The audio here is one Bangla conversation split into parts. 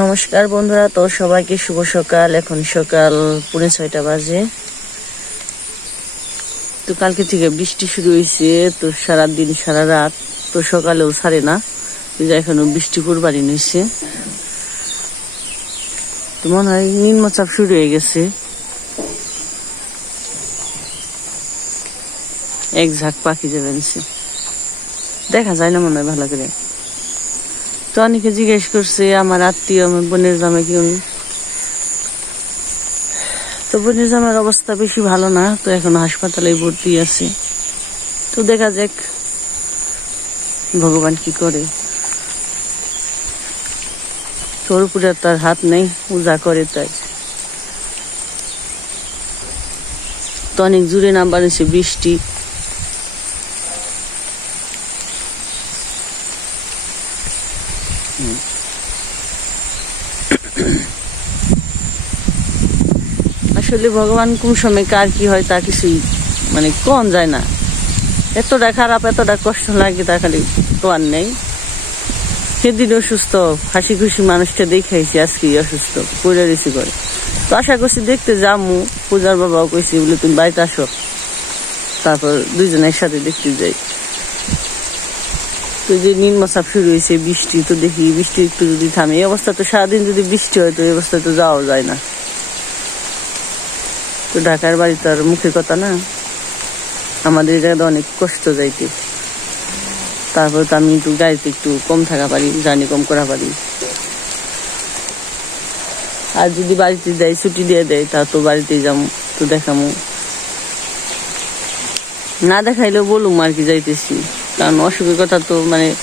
নমস্কার বন্ধুরা, তো সবাইকে শুভ সকাল। এখন সকাল পুনে ছয়টা বাজে। তো কালকে থেকে বৃষ্টি শুরু হয়েছে, তো সারা দিন সারা রাত তো সকালেও ছাড়ে না। যে এখনও বৃষ্টি পড়বারই নিচ্ছে তো মনে হয় নিম্নচাপ শুরু হয়ে গেছে। এক ঝাঁক পাখি যাবেন দেখা যায় না মনে হয় ভালো করে। তো অনেকে জিজ্ঞেস করছে, আমার আত্মীয়, আমার বোনের জামে কেউ তো বোনের জামের অবস্থা বেশি ভালো না, তো এখন হাসপাতালে ভর্তি আছে। তো দেখা যাক, ভগবান কি করে। তোর উপরে তার হাত নেই পূজা করে তাই। তো অনেক জুড়ে নাম্বার এসে বৃষ্টি। আসলে ভগবান কোন সময় কার কি হয় তা কিছুই মানে কোন যায় না। এতটা খারাপ, এতটা কষ্ট লাগে তা খালি তো আর নেই। সেদিন অসুস্থ, হাসি খুশি মানুষটা দেখাইছি আজকে অসুস্থ, পড়ে রেসি করে তো আশা করছি দেখতে যামু, পূজার বাবাও কইছি, বলে তুমি বাড়িতে আসো। তারপর দুইজন একসাথে দেখতে যাই। তো যে নিম্নচাপ শুরু হয়েছে, বৃষ্টি তো দেখি, বৃষ্টি একটু যদি থামে, এই অবস্থা তো সারাদিন যদি বৃষ্টি হয়, তো এই অবস্থায় তো যাওয়া যায় না। তো ঢাকার বাড়ি তো আর মুখের কথা না। আমাদের এটা অনেক কষ্ট যাইতে। তারপর তো আমি একটু গাড়িতে একটু কম থাকা পারি, জার্নি কম করা পারি। আর যদি বাড়িতে যাই, ছুটি দিয়ে দেয়, তা তো বাড়িতেই যাব তো দেখামো। না দেখাইলেও বলুম আর কি যাইতেছি। কারণ অসুখের কথা তো মানে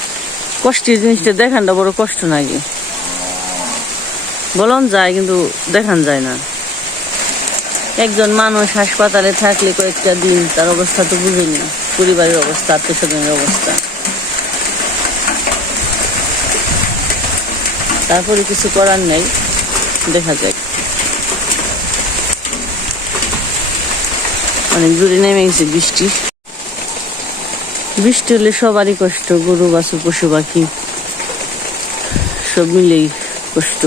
কষ্টের জিনিসটা দেখানটা বড় কষ্ট লাগে। বলন যায় কিন্তু দেখান যায় না। একজন মানুষ হাসপাতালে থাকলে কয়েকটা দিন তার অবস্থা তো বুঝেনি। পরিবারের অবস্থা আত্মীয় স্বজনের অবস্থা। তারপরে কিছু করার নেই, দেখা যায় অনেক দূরে নেমে গেছে বৃষ্টি। বৃষ্টি হলে সবারই কষ্ট, গরু বাছু পশু, পাখি, সব মিলেই কষ্ট।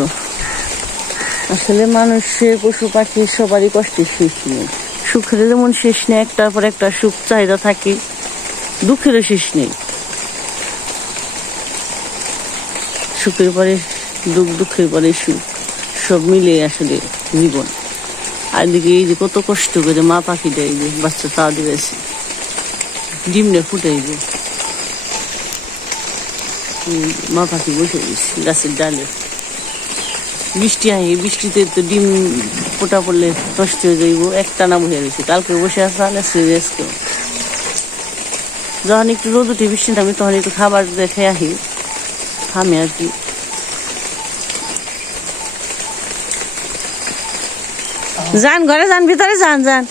আসলে মানুষের পশু পাখি সবারই কষ্টের শেষ নেই। সুখের যেমন শেষ নেই, একটার পর একটা সুখ, চাহিদা থাকে, দুঃখেরও শেষ নেই। সুখের পরে দুঃখ, দুঃখের পরে সুখ, সব মিলে আসলে জীবন। আর দিকে এই যে কত কষ্ট করে মা পাখি দেয় যে, বাচ্চা তা দিয়েছে। ডিমটা ফুটে যে। মা পাখি বসে গেছে গাছের ডালে। বৃষ্টি আহে বৃষ্টিতে তো ডিম ফোটা পড়লে নষ্ট হয়ে যাইব। একটা না বসে রয়েছে কালকে বসে আসা আজকে। যখন একটু রোদ উঠে বৃষ্টি আমি তখন একটু খাবার দেখে আহি থামে আর কি। যান, ঘরে যান, ভিতরে যান যান।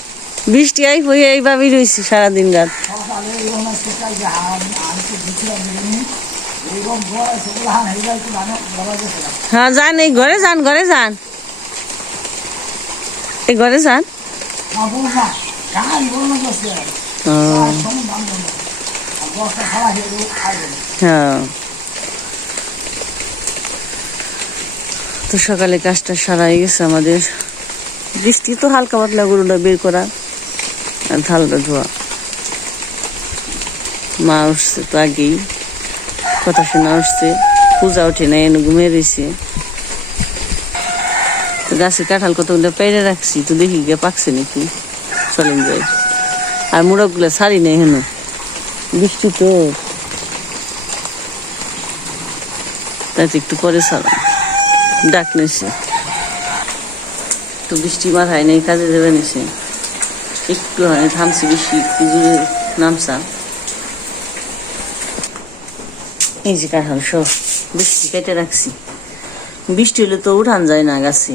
বৃষ্টি আই হয়ে এইভাবেই রয়েছি সারাদিন রাত। হ্যাঁ যান, এই ঘরে যান ঘরে যান। এই ঘরে যান। হ্যাঁ। তো সকালে কাজটা সারা হয়ে গেছে আমাদের। বৃষ্টি তো হালকা পাতলা গরুটা বের করা আর ঢালটা ধোয়া। মা উঠছে তো আগেই। কথা শোনা উঠছে পূজা উঠে না এনে ঘুমিয়ে রয়েছে তো গাছে কাঁঠাল কতগুলো পেরে রাখছি, তো দেখি গিয়ে পাকছে নাকি। চলেন যাই। আর মুরগগুলো ছাড়ি নেই হেন। বৃষ্টি তো। তাতে একটু পরে ছাড়াম ডাক নিছে। তো বৃষ্টি মাথায় নেই, কাজে দেবে নিছে। একটু হয়, থামছি বেশি একটু জোরে নামসা এই যে কাঁঠাল সব। বৃষ্টি কেটে রাখছি। বৃষ্টি হলে তো উঠান যায় না গাছে।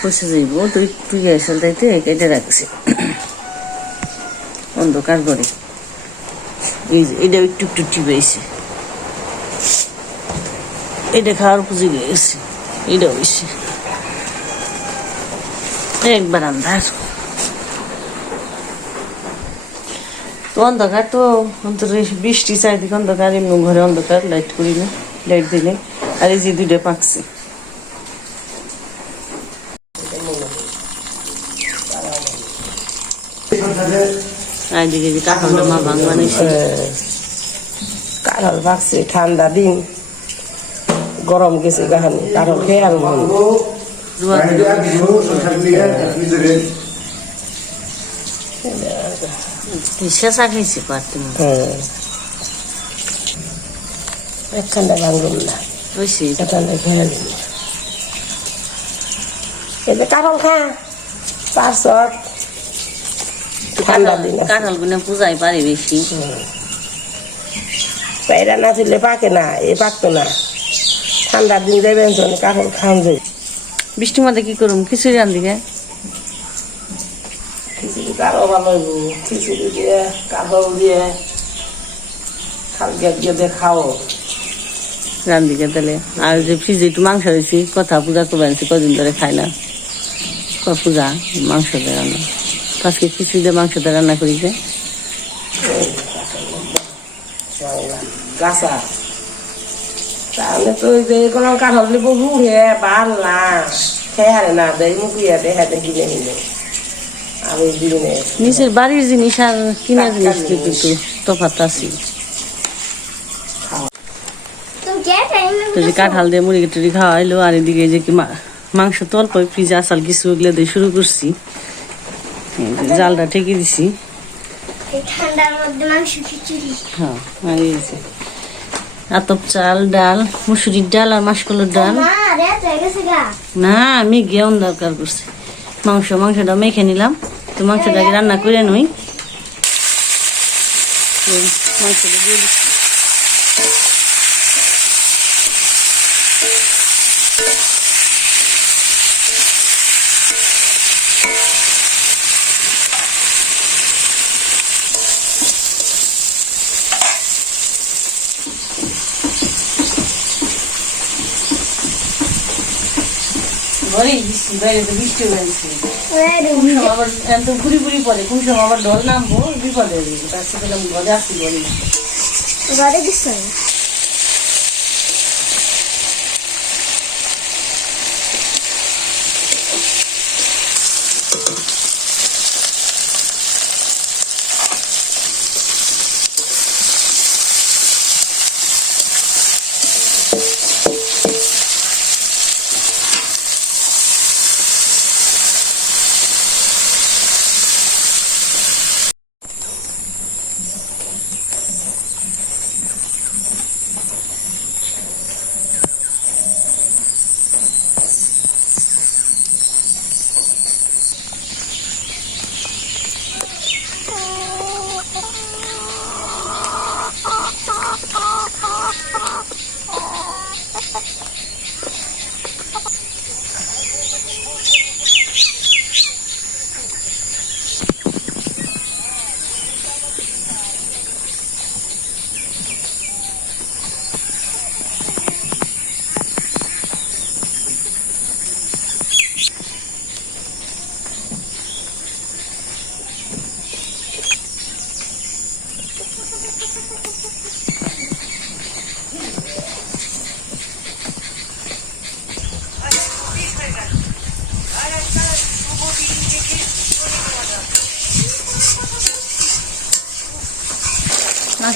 পচে যাইব, তো একটু গ্যাসেল তাইতে কেটে রাখছি। অন্ধকার করে এই এটা একটু একটু টিপেছে এটা খাওয়ার উপযোগী গেছে। এটা হয়েছে একবার আন্দাজ তো অন্ধকার তো, অন্তত বৃষ্টি চারিদিকে অন্ধকার, এমনি ঘরে অন্ধকার লাইট করি না। লাইট দিলে আর এই যে দুইটা পাকছে। কারল পাকছে ঠান্ডা দিন। গরম গেছে গাহানি কারল খেয়ে আর মন শেষা খেয়েছি পারতেন। হ্যাঁ। একখানটা ভাঙলাম না। একখানটা খেয়ে দিন এতে কাঁঠাল খা পাঁচ ঠান্ডা দিন। কাঁঠাল গুনে পূজাই পারি বেশি। বাইরা না ছিল পাকে না এ পাকতো না। ঠান্ডার দিন যাবেন কাঁঠাল বৃষ্টির মধ্যে কি করুম? খিচুড়ি রান্ধি গে খিচুড়ি আরও ভালো খিচুড়ি দিয়ে কাঁঠাল দিয়ে খালকে দিয়ে খাও। রান্ধি গে তাহলে আর যে ফ্রিজে একটু মাংস হয়েছি কথা পূজা করবে আনছি কদিন ধরে খাই না। ক পূজা মাংস দিয়ে রান্না। আজকে খিচুড়ি দিয়ে মাংস দিয়ে রান্না করি যে। গাছা। তাহলে তো ওই যে কোনো কাঁঠাল লিবো বুড়ে ভালো না খেয়ারে না দেয় মুখিয়ে দেখা দেখি নিলে। আমি দিনে নিচের বাড়ির জিনিস আর কিনা জিনিস কিন্তু তফাত আছে। তো যে কাঁঠাল দিয়ে মুড়ি টুড়ি খাওয়া হইল আর এদিকে যে কি মাংস তো অল্প ফ্রিজে আসাল কিছু ওগুলো দিয়ে শুরু করছি। জালটা ঠেকে দিছি। ঠান্ডার মধ্যে মাংস খিচুড়ি। হ্যাঁ আতপ চাল ডাল মুসুরির ডাল আর মাসকলোর ডাল। না আমি গেউন দরকার করছি। মাংস মাংসটা মেখে নিলাম। তো মাংসটাকে রান্না করে নই। মাংসটা দিয়ে দিচ্ছি ঘরেই দিচ্ছি বাইরে তো বৃষ্টি হয়েছে আবার এত ঘুরি ঘুরি পরে কোন সময় আবার ডল নামবো বিপদে তার সাথে ঘরে আসি বলি ঘরে দিচ্ছ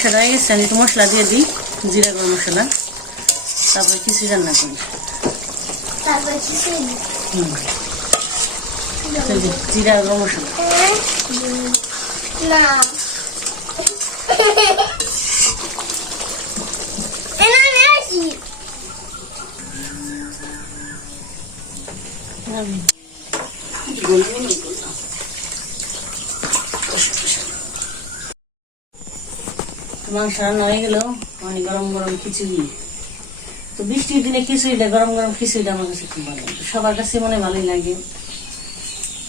মাংসটা হয়ে গেছে আমি একটু মশলা দিয়ে দিই জিরা গরম মশলা। তারপরে কিছু রান্না করি। জিরা গরম মশলা। না এনা আমি আসি হয়ে গেল মানে গরম গরম খিচুড়ি তো বৃষ্টির দিনে খিচুড়িটা গরম গরম খিচুড়িটা আমার কাছে খুব ভালো সবার কাছে মনে ভালোই লাগে।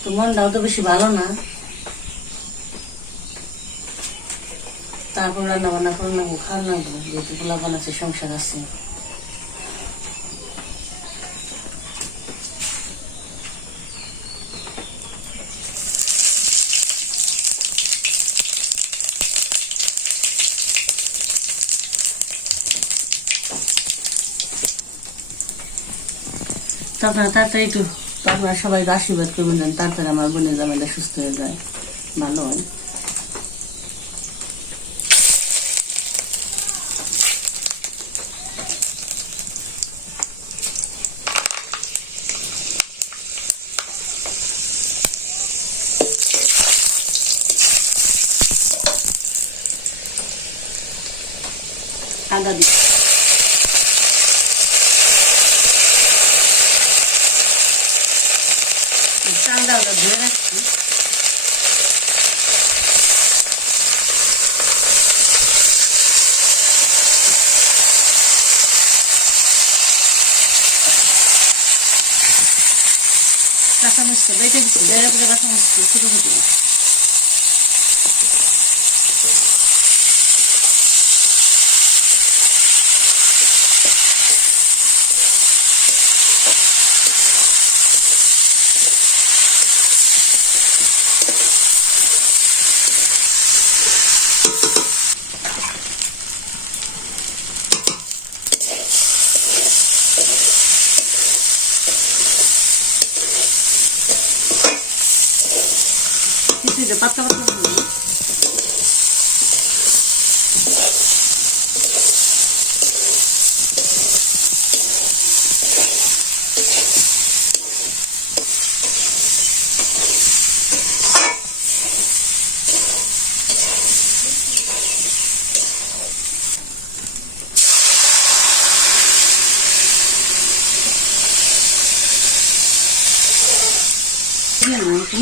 তো মনটাও তো বেশি ভালো না। তারপর রান্না বান্না করলাম খাওয়া যেহেতু গোলাপ আছে, সংসার আছে। তো আপনারা তাড়াতাড়ি একটু আপনারা সবাই আশীর্বাদ করবেন তারপরে আমার বোনের জামাইটা সুস্থ হয়ে যায়। ভালো হয় আদা দিই চালটা ওটা ধুয়ে রাখছি। কাঁচামরিচটা বেটে দিচ্ছি বেড়ে করে কাঁচামরিচটা ছোটো ছোটো কিছুটা পাতলা পাতলা করে দিই।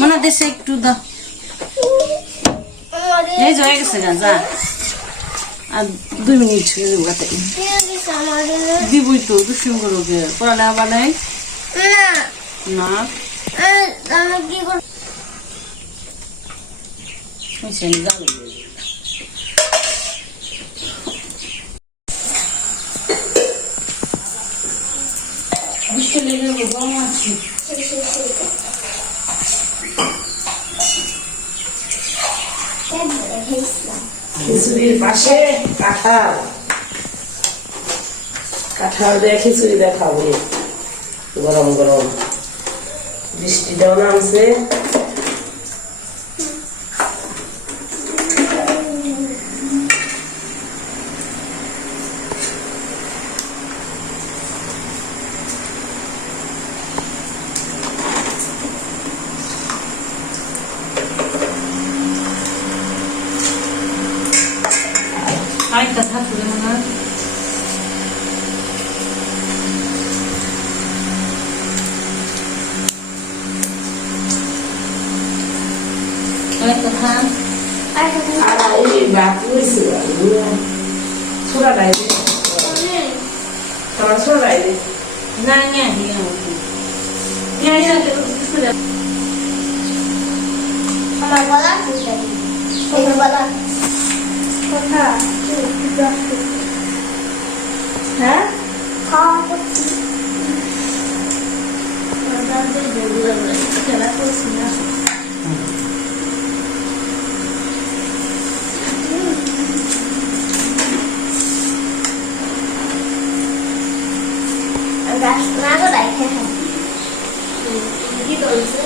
মনে দেশে একটু দাও। এই যে হয়ে গেছে গা যা। আর দুই মিনিট ছেড়ে দেবো আমাদের দিবই তো দুষ্টুম করো কে? পড়ালেখা বানাই না না। আমি কি করব? খিচুড়ির পাশে কাঁঠাল। কাঁঠাল দিয়ে খিচুড়ি দেখাবো। গরম গরম। বৃষ্টিটাও নামছে। Ara ini batu, surat gue, surat gak ini? Sorry, kalau dia waktu, dia nanya dia waktu itu sudah, kalau ada lagi, tadi sudah pada, kota itu hah, kau putus, kalau ini, kira-kira putusnya. তো রাখে হ্যাঁ কি বলছে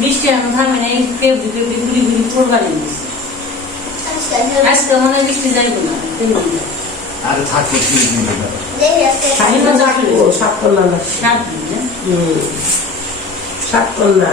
বৃষ্টি এখন থামে না এই পেঁপি পেঁপি গুলি গুলি পড়বার আজকে মনে হয় বৃষ্টি যাইব না আর থাকে কি সাত দিন না? হুম সাতকন্যা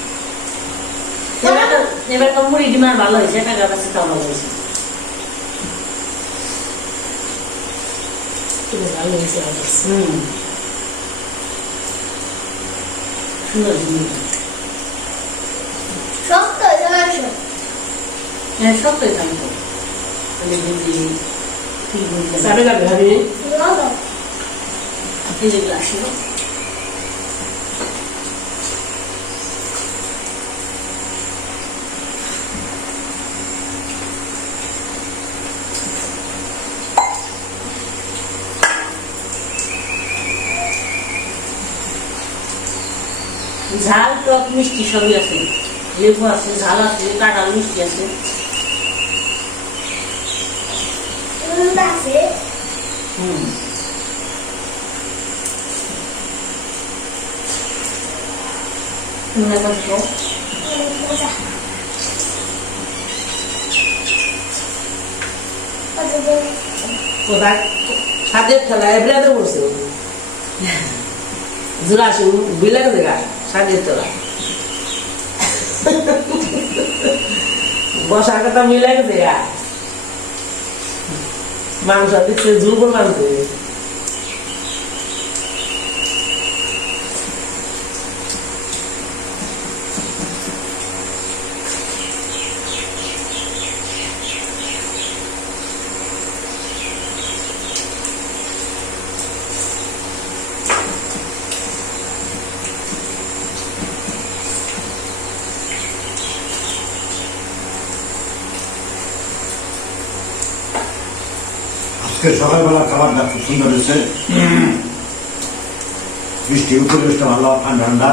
এবার তো মুড়ি ডিমার ভালো হয়েছে টাকা পাচ্ছে তাও ভালো হয়েছে। ভালো হয়েছে হুম। সুন্দর শক্ত হয়েছে হ্যাঁ সব তো জানি তো। আমি বুঝি কি বুঝি চাবে যাবে ভাবি। এই যে গ্লাস ঝাল টক মিষ্টি সবই আছে। লেবু আছে ঝাল আছে কাঁঠাল মিষ্টি আছে। হুম। কোথায় তলায় বেড়াতে পড়ছে জোড়া আসে বিলে গেছে সাদের বসার কথা মিলে গেছে মাংস দিচ্ছে ঝুল মাংস আজকে সকালবেলা খাবারটা খুব সুন্দর হয়েছে। বৃষ্টি পরিবেশটা ভালো, ঠান্ডা ঠান্ডা।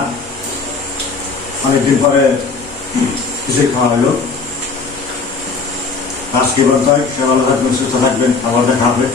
অনেকদিন পরে কিছু খাওয়া হলো? আজকে বলতে হয় সে থাকবেন, সুস্থ থাকবেন। খাবারটা হবে।